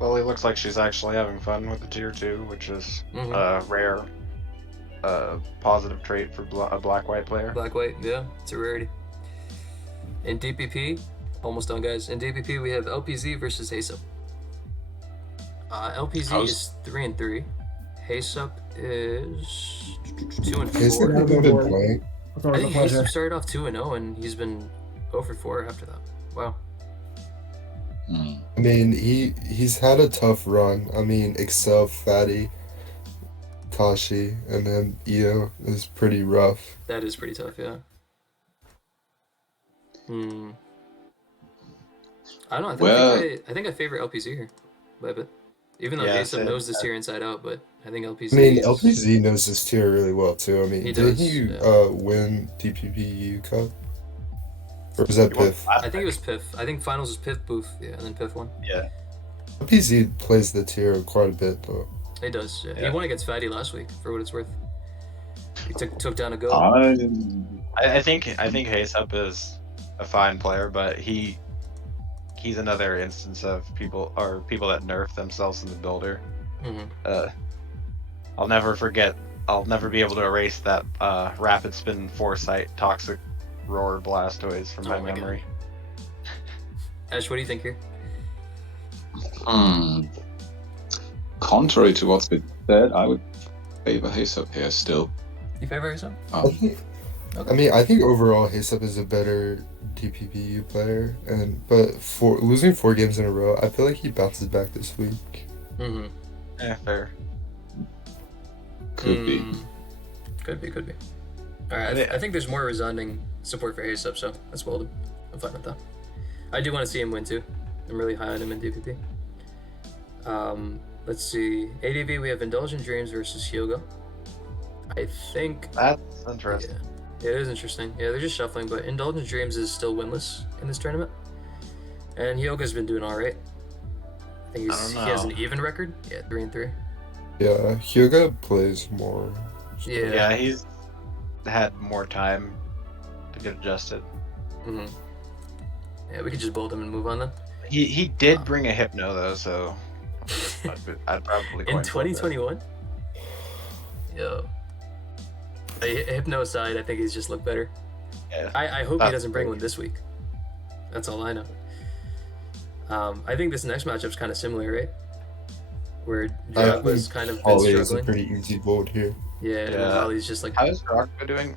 Lily looks like she's actually having fun with the tier 2, which is rare. Positive trait for a black-white player. Black-white, yeah, it's a rarity. In DPP, almost done, guys. In DPP, we have LPZ versus Haseup. LPZ is 3-3. Haseup is 2-4. Haseup hasn't been playing. I think Haseup started off 2-0, and he's been 0-4 after that. Wow. I mean, he's had a tough run. I mean, Accel, Fatty, Tashi, and then Io is pretty rough. That is pretty tough, yeah. I don't know. I think I favor LPZ here by a bit. Even though Haseup knows this tier inside out, but I think LPZ. I mean, LPZ knows this tier really well too. I mean, didn't he win DPPU Cup? Or was that Piff? I think it was Piff. I think finals was Piff, Boof, and then Piff won. Yeah. LPZ plays the tier quite a bit though. He does. Yeah. He won against Fatty last week, for what it's worth. He took down a go. I think Haseup is a fine player, but he's another instance of people that nerf themselves in the builder. I'll never forget. I'll never be able to erase that rapid spin foresight toxic roar Blastoise from my memory. Ash, what do you think here? Contrary to what's been said, I would favor Haseup here still. You favor Haseup? I mean, I think overall Haseup is a better DPPU player, but for losing 4 games in a row, I feel like he bounces back this week. Yeah, fair. Could be. Could be. Alright, I think there's more resounding support for Haseup, so that's bold. I'm fine with that. I do want to see him win too. I'm really high on him in DPP. Let's see. ADV, we have Indulgent Dreams versus Hyogo. I think that's interesting. Yeah, it is interesting. Yeah, they're just shuffling, but Indulgent Dreams is still winless in this tournament. And Hyoga's been doing alright. I think he has an even record. Yeah, 3-3. Yeah, Hyuga plays more. Yeah. Yeah, he's had more time to get adjusted. Mm-hmm. Yeah, we could just bolt him and move on then. He did bring a Hypno though, so I'd probably in coin flip it. 2021. Yo, Hypno aside, I think he's just looked better. Yeah, I hope he doesn't bring one this week. That's all I know. I think this next matchup's kind of similar, right? Where Drogba's kind of been Holly is a struggling. pretty easy bolt here. Yeah, and then Holly's just like. How is Drogba doing?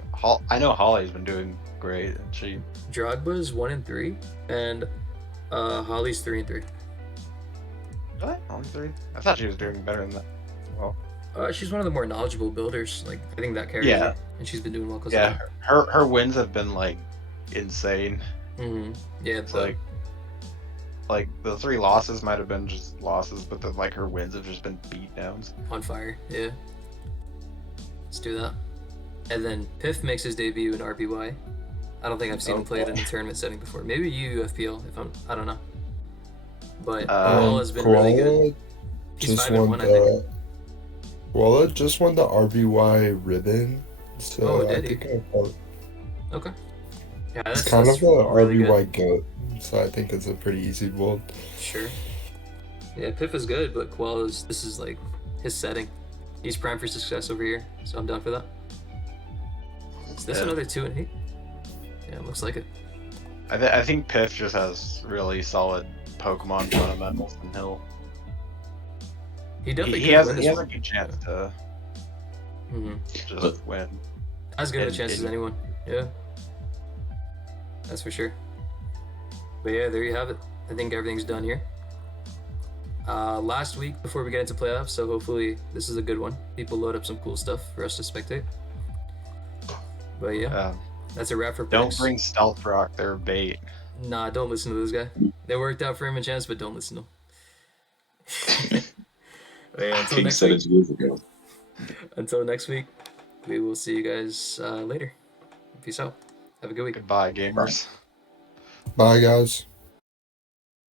I know Holly's been doing great. And she. Drogba's 1-3, and Holly's 3-3. Really? Only 3? I thought she was doing better than that. Well. She's one of the more knowledgeable builders. Like I think that carries her, and she's been doing well. Yeah, her wins have been like insane. Mm-hmm. Yeah, it's like the 3 losses might have been just losses, but then like her wins have just been beatdowns. On fire, yeah. Let's do that. And then Piff makes his debut in RBY. I don't think I've seen him play it in a tournament setting before. Maybe UFPL, I don't know. But Koala has been really good. He's 5-1, I think. Koala just won the RBY ribbon, so did I he? think Okay. Yeah, it's kind of a really RBY goat, so I think it's a pretty easy build. Sure. Yeah, Piff is good, but this is like his setting. He's primed for success over here, so I'm down for that. Is this another 2-8? Yeah, it looks like it. I think Piff just has really solid Pokemon fundamentals, and he definitely he has a good chance to just win. As good of a chance as anyone. Yeah. That's for sure. But yeah, there you have it. I think everything's done here. Last week before we get into playoffs, so hopefully this is a good one. People load up some cool stuff for us to spectate. But yeah, that's a wrap for Don't bring Stealth Rock, they're bait. Nah, don't listen to this guy. They worked out for him a chance, but don't listen to him. Yeah, until next week. Years ago. Until next week, we will see you guys later. Peace out. Have a good week. Goodbye, gamers. Bye, guys.